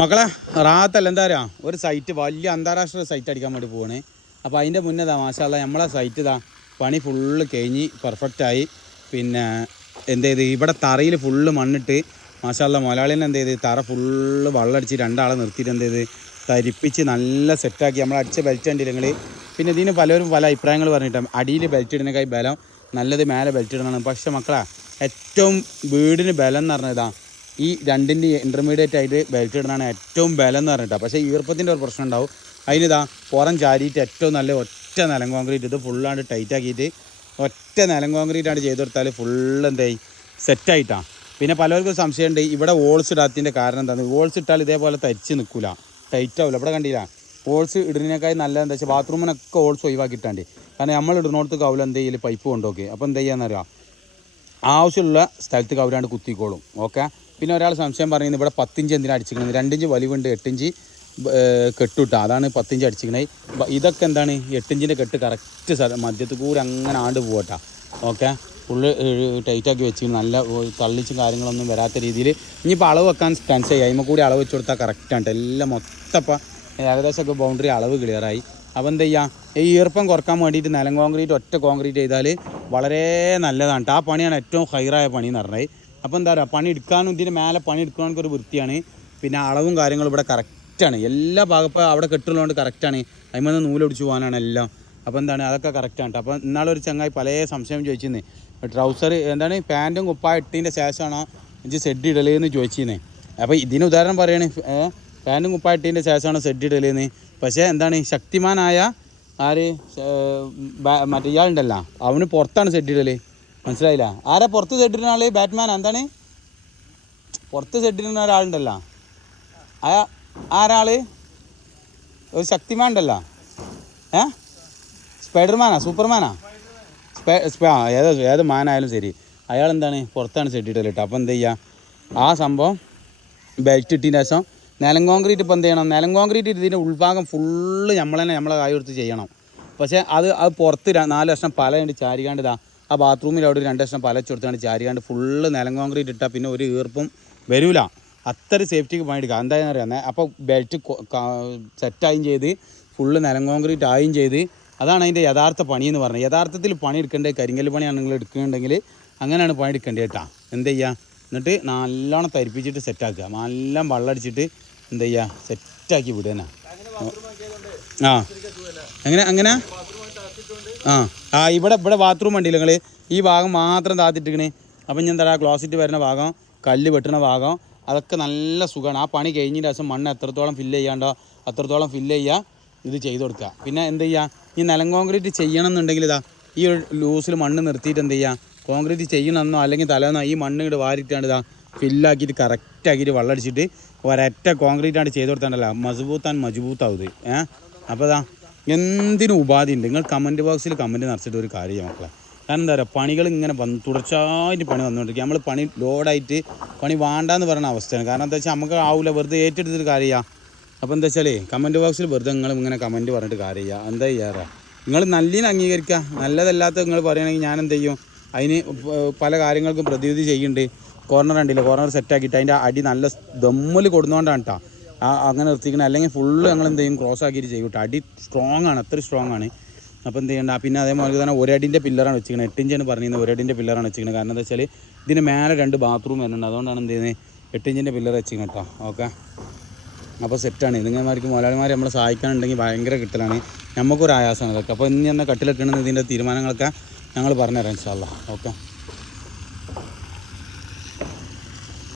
മക്കളെ റാത്തല്ല എന്താ പറയുക, ഒരു സൈറ്റ് വലിയ അന്താരാഷ്ട്ര സൈറ്റ് അടിക്കാൻ വേണ്ടി പോവാണ്. അപ്പോൾ അതിൻ്റെ മുന്നേ മാഷാഅല്ലാ നമ്മളെ സൈറ്റ് പണി ഫുള്ള് കഴിഞ്ഞ് പെർഫെക്റ്റായി. പിന്നെ എന്ത് ചെയ്ത് ഇവിടെ തറയിൽ ഫുള്ള് മണ്ണിട്ട് മാഷാഅല്ലാ മുതലാളിനെ എന്ത് ചെയ്ത് തറ ഫുള്ള് വെള്ളമടിച്ച് രണ്ടാളെ നിർത്തിയിട്ട് എന്ത് ചെയ്ത് തരിപ്പിച്ച് നല്ല സെറ്റാക്കി. നമ്മൾ അടിച്ച ബെൽറ്റ് ഉണ്ടെങ്കിൽ പിന്നെ ഇതിന് പലരും പല അഭിപ്രായങ്ങൾ പറഞ്ഞിട്ടാണ്. അടിയിൽ ബെൽറ്റ് ഇടുന്നതിനേക്കായി ബലം നല്ലത് മേലെ ബെൽറ്റ് ഇടണം. പക്ഷേ മക്കളെ ഏറ്റവും വീടിന് ബലം എന്ന് പറഞ്ഞതാണ് ഈ രണ്ടിൻ്റെ ഇൻ്റർമീഡിയറ്റ് ആയിട്ട് ബെൽറ്റ് ഇടണതാണ് ഏറ്റവും ബലം എന്ന് പറഞ്ഞിട്ടാണ്. പക്ഷേ ഈർപ്പത്തിൻ്റെ ഒരു പ്രശ്നം ഉണ്ടാവും. അതിനിതാ പുറം ചാരിയിട്ട് ഏറ്റവും നല്ല ഒറ്റ നിലം കോൺക്രീറ്റ് ഇത് ഫുള്ളാണ്ട് ടൈറ്റ് ആക്കിയിട്ട് ഒറ്റ നിലം കോൺക്രീറ്റാണ് ചെയ്ത് കൊടുത്താൽ ഫുള്ള് എന്തായി സെറ്റായിട്ടാണ്. പിന്നെ പലർക്കും സംശയമുണ്ട് ഇവിടെ വോൾസ് ഇടാത്തതിൻ്റെ കാരണം എന്താണ്. വോൾസ് ഇട്ടാൽ ഇതേപോലെ തരിച്ച് നിൽക്കില്ല, ടൈറ്റ് ആവില്ല. ഇവിടെ കണ്ടില്ല വോൾസ് ഇടുന്നതിനേക്കാൾ നല്ല എന്താ വെച്ചാൽ ബാത്റൂമിനൊക്കെ വോൾസ് ഒഴിവാക്കിയിട്ടാണ്ട്. കാരണം നമ്മൾ ഇടുന്നിടത്ത് കൗല എന്ത് ചെയ്യില്ല പൈപ്പ് കൊണ്ടുപോക്കി. അപ്പോൾ എന്താ ചെയ്യാന്നറിയാം, ആവശ്യമുള്ള സ്ഥലത്ത് കൗലാണ്ട് കുത്തിക്കോളും. ഓക്കെ. പിന്നെ ഒരാൾ സംശയം പറയുന്നത് ഇവിടെ 10 ഇഞ്ച് എന്തിനാണ് അടിച്ചിരിക്കുന്നത്, 2 ഇഞ്ച് വലിവുണ്ട്, 8 ഇഞ്ച് കെട്ടുട്ടാ, അതാണ് 10 ഇഞ്ച് അടിച്ചിരിക്കണേ. ഇതൊക്കെ എന്താണ് 8 ഇഞ്ചിൻ്റെ കെട്ട് കറക്റ്റ് മധ്യത്തിൽ കൂടി അങ്ങനെ ആണ്ട് പോകട്ടാ. ഓക്കെ. ഫുള്ള് ടൈറ്റാക്കി വെച്ച് നല്ല തള്ളിച്ചും കാര്യങ്ങളൊന്നും വരാത്ത രീതിയിൽ. ഇനിയിപ്പോൾ അളവ് വെക്കാൻ ടെൻസ് ചെയ്യാം, അതിമ്മ കൂടി അളവ് വെച്ച് കൊടുത്താൽ കറക്റ്റാണ്. എല്ലാം മൊത്തപ്പം ഏകദേശമൊക്കെ ബൗണ്ടറി അളവ് ക്ലിയറായി. അപ്പോൾ എന്താ ചെയ്യുക, ഈ ഈർപ്പം കുറക്കാൻ വേണ്ടിയിട്ട് നിലം കോൺക്രീറ്റ് ഒറ്റ കോൺക്രീറ്റ് ചെയ്താൽ വളരെ നല്ലതാണ്. ആ പണിയാണ് ഏറ്റവും ഹൈറായ പണി എന്ന് പറഞ്ഞത്. അപ്പോൾ എന്താ പറയുക, പണി എടുക്കാനും ഇതിന് മേലെ പണി എടുക്കാനൊക്കെ ഒരു വൃത്തിയാണ്. പിന്നെ അളവും കാര്യങ്ങളും ഇവിടെ കറക്റ്റാണ്. എല്ലാ ഭാഗപ്പോൾ അവിടെ കെട്ടുള്ളതുകൊണ്ട് കറക്റ്റാണ്. അതിൽ നൂലൊടിച്ച് പോകാനാണ് എല്ലാം. അപ്പോൾ എന്താണ് അതൊക്കെ കറക്റ്റാണ്. അപ്പോൾ ഇന്നാളൊരു ചങ്ങായി പല സംശയം ചോദിച്ചിരുന്നേ, ട്രൗസർ എന്താണ് പാൻറ്റും കുപ്പായ ഇട്ടതിൻ്റെ ശേഷമാണോ ഇത് സെഡ് ഇടലെന്ന് ചോദിച്ചിരുന്നേ. അപ്പോൾ ഇതിന് ഉദാഹരണം പറയുകയാണ്, പാൻറ്റും കുപ്പായ ഇട്ടതിൻ്റെ ശേഷമാണോ സെഡ് ഇടലെന്ന്. പക്ഷേ എന്താണ് ശക്തിമാനായ ആര് മറ്റേ ഇയാളുണ്ടല്ലോ അവന് പുറത്താണ് സെഡ് ഇടൽ. മനസ്സിലായില്ല? ആരാ പുറത്ത് സെഡിടുന്ന ആൾ? ബാറ്റ്മാൻ. എന്താണ് പുറത്ത് സെഡിടുന്ന ഒരാളുണ്ടല്ലോ, ആരാൾ? ഒരു ശക്തിമാൻ ഉണ്ടല്ലോ, സ്പൈഡർമാനാ സൂപ്പർമാനാ ഏത് മാനായാലും ശരി, അയാൾ എന്താണ് പുറത്താണ് സെഡിടൽ കേട്ടോ. അപ്പോൾ എന്ത് ചെയ്യുക, ആ സംഭവം ബെൽറ്റ് ഇട്ടതിന് ശേഷം നിലം കോൺക്രീറ്റ് ഇപ്പോൾ എന്ത് ചെയ്യണം, നിലം കോൺക്രീറ്റ് ഇതിൻ്റെ ഉൾഭാഗം ഫുള്ള് നമ്മളെ കായ് കൊടുത്ത് ചെയ്യണം. പക്ഷേ അത് പുറത്ത് 4 കഷ്ണം പല ഉണ്ട് ചാരികാണ്ട് ആ ബാത്റൂമിൽ അവിടെ 2 കഷ്ണം പല കൊടുത്താണ് ചാരികാണ്ട് ഫുള്ള് നിലം കോൺക്രീറ്റ് ഇട്ടാൽ പിന്നെ ഒരു ഈർപ്പും വരില്ല. അത്ര സേഫ്റ്റിക്ക് പണിയെടുക്കുക. എന്താണെന്ന് അറിയാം. അപ്പോൾ ബെൽറ്റ് സെറ്റായും ചെയ്ത് ഫുള്ള് നിലം കോൺക്രീറ്റ് ആയും ചെയ്ത് അതാണ് അതിൻ്റെ യഥാർത്ഥ പണി എന്ന് പറഞ്ഞത്. യഥാർത്ഥത്തിൽ പണി എടുക്കേണ്ടത് കരിങ്കൽ പണിയാണ് നിങ്ങൾ എടുക്കുന്നുണ്ടെങ്കിൽ അങ്ങനെയാണ് പണി എടുക്കേണ്ടത് കേട്ടോ. എന്ത് ചെയ്യുക, എന്നിട്ട് നല്ലോണം തരിപ്പിച്ചിട്ട് സെറ്റാക്കുക, നല്ല വെള്ളമടിച്ചിട്ട് എന്ത് ചെയ്യുക സെറ്റാക്കി വിടുക. അങ്ങനെ ഇവിടെ ബാത്റൂം ഉണ്ടല്ലോ നിങ്ങൾ, ഈ ഭാഗം മാത്രം താത്തിട്ടിക്കണേ. അപ്പം ഞാൻ എന്താ ക്ലോസറ്റ് വരുന്ന ഭാഗം, കല്ല് വെട്ടുന്ന ഭാഗം, അതൊക്കെ നല്ല സുഖമാണ്. ആ പണി കഴിഞ്ഞതിന് ശേഷം മണ്ണ് എത്രത്തോളം ഫില്ല് ചെയ്യാണ്ടോ അത്രത്തോളം ഫില്ല് ചെയ്യുക, ഇത് ചെയ്ത് കൊടുക്കുക. പിന്നെ എന്ത് ചെയ്യുക, ഈ നിലം കോൺക്രീറ്റ് ചെയ്യണം എന്നുണ്ടെങ്കിൽ ഈ ലൂസിൽ മണ്ണ് നിർത്തിയിട്ട് എന്ത് ചെയ്യുക, കോൺക്രീറ്റ് ചെയ്യണമെന്നോ അല്ലെങ്കിൽ തലേന്നോ ഈ മണ്ണ് ഇങ്ങോട്ട് വാരിയിട്ടാണ്ട് ഫില്ലാക്കിയിട്ട് കറക്റ്റാക്കിയിട്ട് വെള്ളമടിച്ചിട്ട് ഒരൊറ്റ കോൺക്രീറ്റാണ് ചെയ്ത് കൊടുത്താണ്ടല്ലോ മജബൂത്താവുത്. അപ്പോൾ എന്തിനും ഉപാധി ഉണ്ട്. നിങ്ങൾ കമൻറ്റ് ബോക്സിൽ കമൻറ്റ് നിറച്ചിട്ട് ഒരു കാര്യം മക്കളെ. കാരണം എന്താ പറയുക, പണികൾ ഇങ്ങനെ തുടർച്ചയായിട്ട് പണി വന്നുകൊണ്ടിരിക്കുക. നമ്മൾ പണി ലോഡായിട്ട് പണി വേണ്ടാന്ന് പറയുന്ന അവസ്ഥയാണ്. കാരണം എന്താ വെച്ചാൽ നമുക്ക് ആവില്ല, വെറുതെ ഏറ്റെടുത്തിട്ട് കാര്യമാണ്. അപ്പോൾ എന്താ വെച്ചാൽ കമൻറ്റ് ബോക്സിൽ വെറുതെ നിങ്ങൾ ഇങ്ങനെ കമൻറ്റ് പറഞ്ഞിട്ട് കാര്യമില്ല. എന്താ ചെയ്യാറ്, നിങ്ങൾ നല്ലതിന് അംഗീകരിക്കുക, നല്ലതല്ലാത്ത നിങ്ങൾ പറയുകയാണെങ്കിൽ ഞാൻ എന്ത് ചെയ്യും, അതിന് പല കാര്യങ്ങൾക്കും പ്രതിവിധി ചെയ്യുന്നുണ്ട്. കോർണർ ഉണ്ടല്ലോ, കോർണർ സെറ്റാക്കിയിട്ട് അതിൻ്റെ അടി നല്ല ദമ്മിൽ കൊടുന്നുകൊണ്ടാണ് കേട്ടോ അങ്ങനെ നിർത്തിക്കണം. അല്ലെങ്കിൽ ഫുള്ള് ഞങ്ങൾ എന്ത് ചെയ്യും ക്രോസ് ആക്കിയിട്ട് ചെയ്യും കേട്ടോ. അടി സ്ട്രോങ് ആണ്, അത്ര സ്ട്രോങ് ആണ്. അപ്പോൾ എന്ത് ചെയ്യണ്ട. പിന്നെ അതേപോലെ തന്നെ ഒരടിൻ്റെ പില്ലറാണ് വെച്ചിരിക്കുന്നത്. 8 ഇഞ്ചാണ് പറഞ്ഞിരുന്നത്, ഒരടിൻ്റെ പില്ലറാണ് വെച്ചിരിക്കുന്നത്. കാരണം എന്താ വെച്ചാൽ ഇതിന് മേലെ 2 ബാത്റൂം വരുന്നുണ്ട്. അതുകൊണ്ടാണ് എന്ത് ചെയ്യുന്നത് 8 ഇഞ്ചിൻ്റെ പില്ലർ വെച്ചിരിക്കുന്നത് കേട്ടോ. ഓക്കെ. അപ്പോൾ സെറ്റാണ്. നിങ്ങൾമാർക്ക് മുതലാളിമാർ നമ്മളെ സഹായിക്കാനുണ്ടെങ്കിൽ ഭയങ്കര കിട്ടലാണ്, നമുക്കൊരു ആയാസമാണ് ഇതൊക്കെ. അപ്പോൾ ഇനി എന്നാൽ കട്ടിലെട്ടണമെന്ന് ഇതിൻ്റെ തീരുമാനങ്ങളൊക്കെ ഞങ്ങൾ പറഞ്ഞുതരാം ഇൻഷാ അല്ലാഹ്. ഓക്കെ.